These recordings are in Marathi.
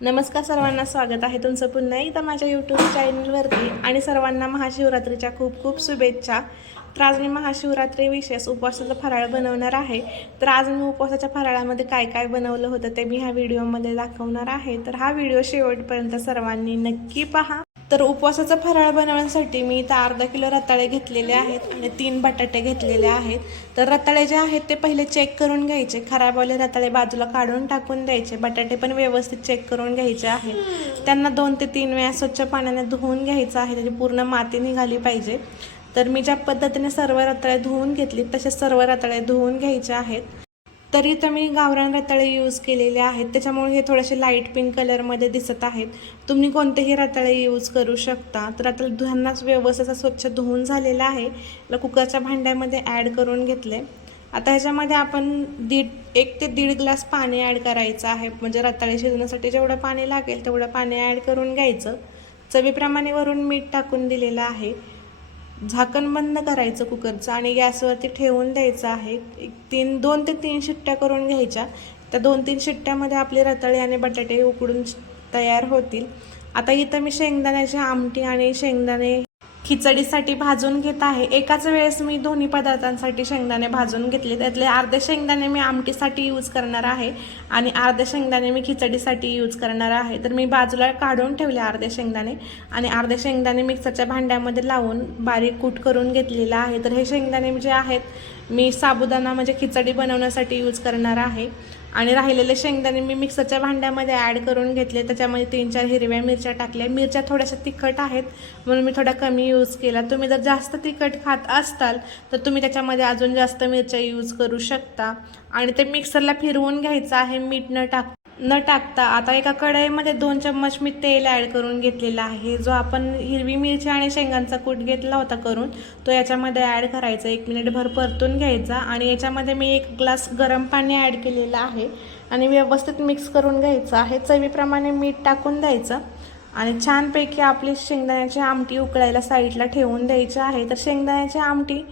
नमस्कार सर्वांना स्वागत आहे तुमचं पुन्हा एकदा माझ्या यूट्यूब चॅनलवरती आणि सर्वांना महाशिवरात्रीच्या खूप खूप शुभेच्छा. तर आज मी महाशिवरात्री विशेष उपवासाचा फराळ बनवणार आहे. तर आज मी उपवासाच्या फराळामध्ये काय काय बनवलं होतं ते मी ह्या व्हिडिओमध्ये दाखवणार आहे. तर हा व्हिडिओ शेवटपर्यंत सर्वांनी नक्की पहा. तर उपवासाचा फराळ बनवण्यासाठी मी इथं अर्धा किलो रताळे घेतलेले आहेत आणि तीन बटाटे घेतलेले आहेत. तर रताळे जे आहेत ते पहिले चेक करून घ्यायचे. खराबवाले रताळे बाजूला काढून टाकून द्यायचे. बटाटे पण व्यवस्थित चेक करून घ्यायचे आहेत. त्यांना दोन ते तीन वेळा स्वच्छ पाण्याने धुवून घ्यायचं आहे. त्याची पूर्ण माती निघाली पाहिजे. तर मी ज्या पद्धतीने सर्व रताळे धुवून घेतली तसे सर्व रताळे धुवून घ्यायचे आहेत. तरी तर मी गावरान रताळे यूज केलेले आहेत. त्याच्यामुळे हे थोडेसे लाइट पिंक कलरमध्ये दिसत आहेत. तुम्ही कोणतेही रताळे यूज करू शकता. तर आता धुयांना व्यवस्थित स्वच्छ धुवून झालेलं आहे. कुकरच्या भांड्यामध्ये ॲड करून घेतले. आता ह्याच्यामध्ये आपण दीड एक ते दीड ग्लास पाणी ॲड करायचं आहे. म्हणजे रताळे शिजण्यासाठी जेवढं पाणी लागेल तेवढं पाणी ॲड करून घ्यायचं. चवीप्रमाणे वरून मीठ टाकून दिलेलं आहे. झाकण बंद करायचं कुकरचं आणि गॅसवरती ठेवून द्यायचं आहे. एक तीन दोन ते तीन शिट्ट्या करून घ्यायच्या. त्या दोन तीन शिट्ट्यामध्ये आपले रताळे आणि बटाटे उकडून तयार होतील. आता इथं मी शेंगदाण्याची आमटी आणि शेंगदाणे खिचडीसाठी भाजून घेत आहे. एकाच वेळेस मी दोन्ही पदार्थांसाठी शेंगदाणे भाजून घेतले. त्यातले अर्धे शेंगदाणे मी आमटीसाठी यूज करणार आहे आणि अर्धे शेंगदाणे मी खिचडीसाठी यूज करणार आहे. तर मी बाजूला काढून ठेवले अर्धे शेंगदाणे आणि अर्धे शेंगदाणे मिक्सरच्या भांड्यामध्ये लावून बारीक कूट करून घेतलेला आहे. तर हे शेंगदाणे जे आहेत मी साबुदाणा म्हणजे खिचडी बनवण्यासाठी यूज करणार आहे. आणि राहिलेले शेंगदाणे मी मिक्सरच्या भांड्यामध्ये ॲड करून घेतले. त्याच्यामध्ये तीन चार हिरव्या मिरच्या टाकल्या. मिरच्या थोड्याशा तिखट आहेत म्हणून मी थोडा कमी यूज केला तुम्ही जर जास्त तिखट खात असताल तर तुम्ही त्याच्यामध्ये अजून जास्त मिरच्या यूज करू शकता. आणि ते मिक्सरला फिरवून घ्यायचं आहे मीठ न टाक न टाकता आता एका कढईमध्ये दोन चम्मच मी तेल ॲड करून घेतलेला आहे. जो आपण हिरवी मिरची आणि शेंगांचा कूट घेतला होता करून तो याच्यामध्ये ॲड करायचा. एक मिनिटभर परतून घ्यायचा आणि याच्यामध्ये मी एक ग्लास गरम पाणी ॲड केलेलं आहे आणि व्यवस्थित मिक्स करून घ्यायचं आहे. चवीप्रमाणे मीठ टाकून द्यायचं आणि छानपैकी आपली शेंगदाण्याची आमटी उकळायला साईडला ठेवून द्यायची आहे. तर शेंगदाण्याची आमटी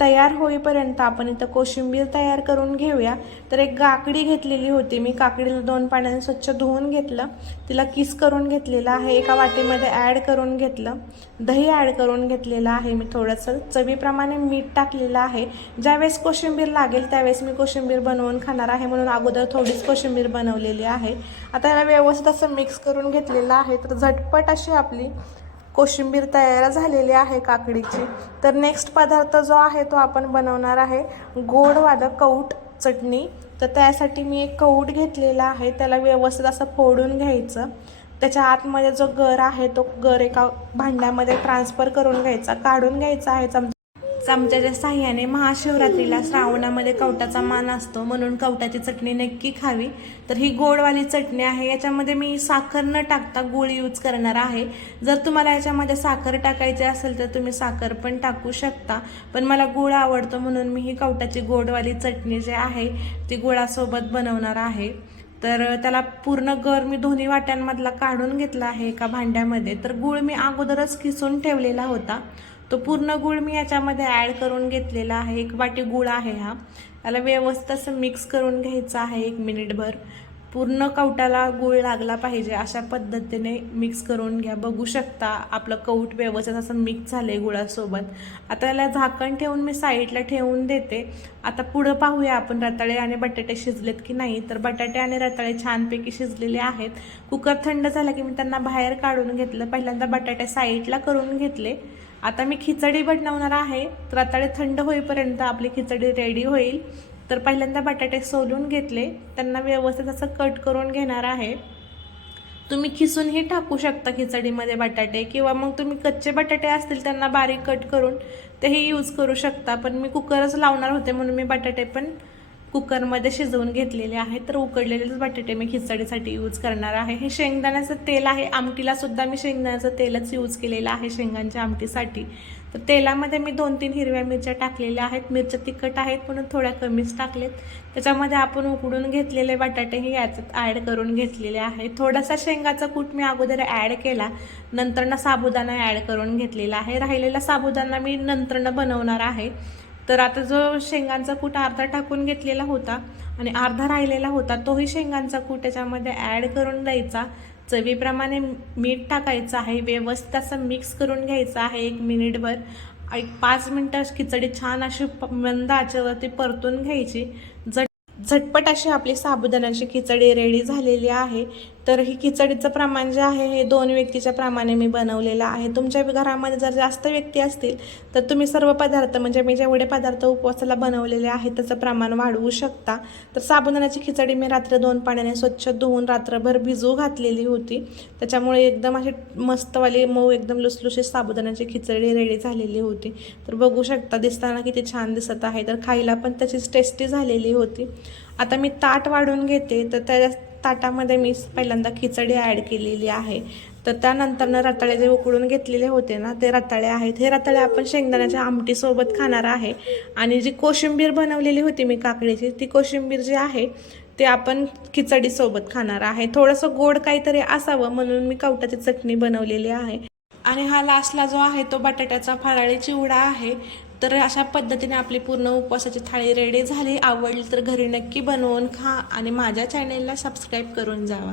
तयार होईपर्यंत आपण इथं कोशिंबीर तयार करून घेऊया. तर एक काकडी घेतलेली होती मी. काकडीला दोन पाण्याने स्वच्छ धुवून घेतलं. तिला किस करून घेतलेलं आहे. एका वाटीमध्ये ॲड करून घेतलं. दही ॲड करून घेतलेलं आहे. मी थोडंसं चवीप्रमाणे मीठ टाकलेलं आहे. ज्यावेळेस कोशिंबीर लागेल त्यावेळेस मी कोशिंबीर बनवून खाणार आहे म्हणून अगोदर थोडीच कोशिंबीर बनवलेली आहे. आता याला व्यवस्थित असं मिक्स करून घेतलेलं आहे. तर झटपट अशी आपली कोशिंबीर तयार झालेली आहे काकडीची. तर नेक्स्ट पदार्थ जो आहे तो आपण बनवणार आहे गोडवालं कौट चटणी. तर त्यासाठी मी एक कौट घेतलेला आहे. त्याला व्यवस्थित असं फोडून घ्यायचं. त्याच्या आतमध्ये जो गर आहे तो गर एका भांड्यामध्ये ट्रान्सफर करून घ्यायचा. काढून घ्यायचा आहे. चम चमच्याच्या साह्याने महाशिवरात्रीला श्रावणामध्ये कवटाचा मान असतो म्हणून कवटाची चटणी नक्की खावी. तर ही गोडवाली चटणी आहे याच्यामध्ये मी साखर न टाकता गूळ यूज करणार आहे. जर तुम्हाला याच्यामध्ये साखर टाकायची असेल तर तुम्ही साखर पण टाकू शकता पण मला गूळ आवडतो म्हणून मी ही कवटाची गोडवाली चटणी जी आहे ती गुळासोबत बनवणार आहे. तर त्याला पूर्ण गर मी दोन्ही वाट्यांमधला काढून घेतला आहे एका भांड्यामध्ये. तर गूळ मी अगोदरच किसून ठेवलेला होता. तो पूर्ण गूळ मी याच्यामध्ये ॲड करून घेतलेला आहे. एक वाटी गूळ आहे हा. त्याला व्यवस्थित असं मिक्स करून घ्यायचं आहे एक मिनिटभर पूर्ण कवटाला गूळ लागला पाहिजे अशा पद्धतीने मिक्स करून घ्या. बघू शकता आपलं कौट व्यवस्थित असं मिक्स झालं आहे गुळासोबत. आता याला झाकण ठेवून मी साईडला ठेवून देते. आता पुढं पाहूया आपण रताळे आणि बटाटे शिजलेत की नाही. तर बटाटे आणि रताळे छानपैकी शिजलेले आहेत. कुकर थंड झाला की मी त्यांना बाहेर काढून घेतलं. पहिल्यांदा बटाटे साईडला करून घेतले. आता मी खिचडी बनवणार आहे. तर रताळे थंड होईपर्यंत आपली खिचडी रेडी होईल. तर पहिल्यांदा बटाटे सोलून घेतले. त्यांना व्यवस्थित असं कट करून घेणार आहे. तुम्ही खिसूनही टाकू शकता खिचडीमध्ये बटाटे किंवा मग तुम्ही कच्चे बटाटे असतील त्यांना बारीक कट करून तेही यूज करू शकता. पण मी कुकरच लावणार होते म्हणून मी बटाटे पण कुकरमध्ये शिजवून घेतलेले आहेत तर उकडलेलेच बटाटे मी खिचडीसाठी यूज करणार आहे. हे शेंगदाण्याचं तेल आहे आमटीला सुद्धा मी शेंगदाण्याचं तेलच यूज केलेलं आहे शेंगांच्या आमटीसाठी. तर तेलामध्ये मी दोन तीन हिरव्या मिरच्या टाकलेल्या आहेत मिरच्या तिखट आहेत म्हणून थोड्या कमीच टाकलेत. त्याच्यामध्ये आपण उकडून घेतलेले बटाटेही याच्यात ॲड करून घेतलेले आहे. थोडासा शेंगाचा कूट मी अगोदर ॲड केला नंतरनं साबुदाणा ॲड करून घेतलेला आहे. राहिलेला साबुदाणा मी नंतरनं बनवणार आहे. तर आता जो शेंगांचा कूट अर्धा टाकून घेतलेला होता आणि अर्धा राहिलेला होता तोही शेंगांचा कूट त्याच्यामध्ये ॲड करून द्यायचा. चवीप्रमाणे मीठ टाकायचं आहे व्यवस्थित असं मिक्स करून घ्यायचं आहे एक मिनिटभर एक पाच मिनटं खिचडी छान अशी मंद आचेवरती परतून घ्यायची. झट झटपट अशी आपली साबुदाण्याची खिचडी रेडी झालेली आहे. तर ही खिचडीचं प्रमाण जे आहे हे दोन व्यक्तीच्या प्रमाणे मी बनवलेलं आहे. तुमच्या घरामध्ये जर जास्त व्यक्ती असतील तर तुम्ही सर्व पदार्थ म्हणजे मी जेवढे पदार्थ उपवासाला बनवलेले आहेत त्याचं प्रमाण वाढवू शकता. तर साबुदाण्याची खिचडी मी रात्र दोन पाण्याने स्वच्छ धुवून रात्रभर भिजू घातलेली होती. त्याच्यामुळे एकदम अशी मस्तवाली मऊ एकदम लुसलुशीत साबुदाण्याची खिचडी रेडी झालेली होती. तर बघू शकता दिसताना किती छान दिसत आहे. तर खायला पण त्याचीच टेस्टी झालेली होती. आता मी ताट वाढून घेते. तर त्या ताटामध्ये मी पहिल्यांदा खिचडी ॲड केलेली आहे. तर त्यानंतरनं रताळे जे उकडून घेतलेले होते ना ते रताळे आहेत. हे रताळे आपण शेंगदाण्याच्या आमटीसोबत खाणार आहे. आणि जी कोशिंबीर बनवलेली होती मी काकडीची ती कोशिंबीर जी आहे ते आपण खिचडीसोबत खाणार आहे. थोडंसं गोड काहीतरी असावं म्हणून मी कवटाची चटणी बनवलेली आहे. आणि हा लास्टला जो आहे तो बटाट्याचा फराळी चिवडा आहे. तर अशा पद्धतीने आपली पूर्ण उपवासाची थाळी रेडी झाली. आवडली तर घरी नक्की बनवून खा आणि माझ्या चॅनेलला सबस्क्राईब करून जावा.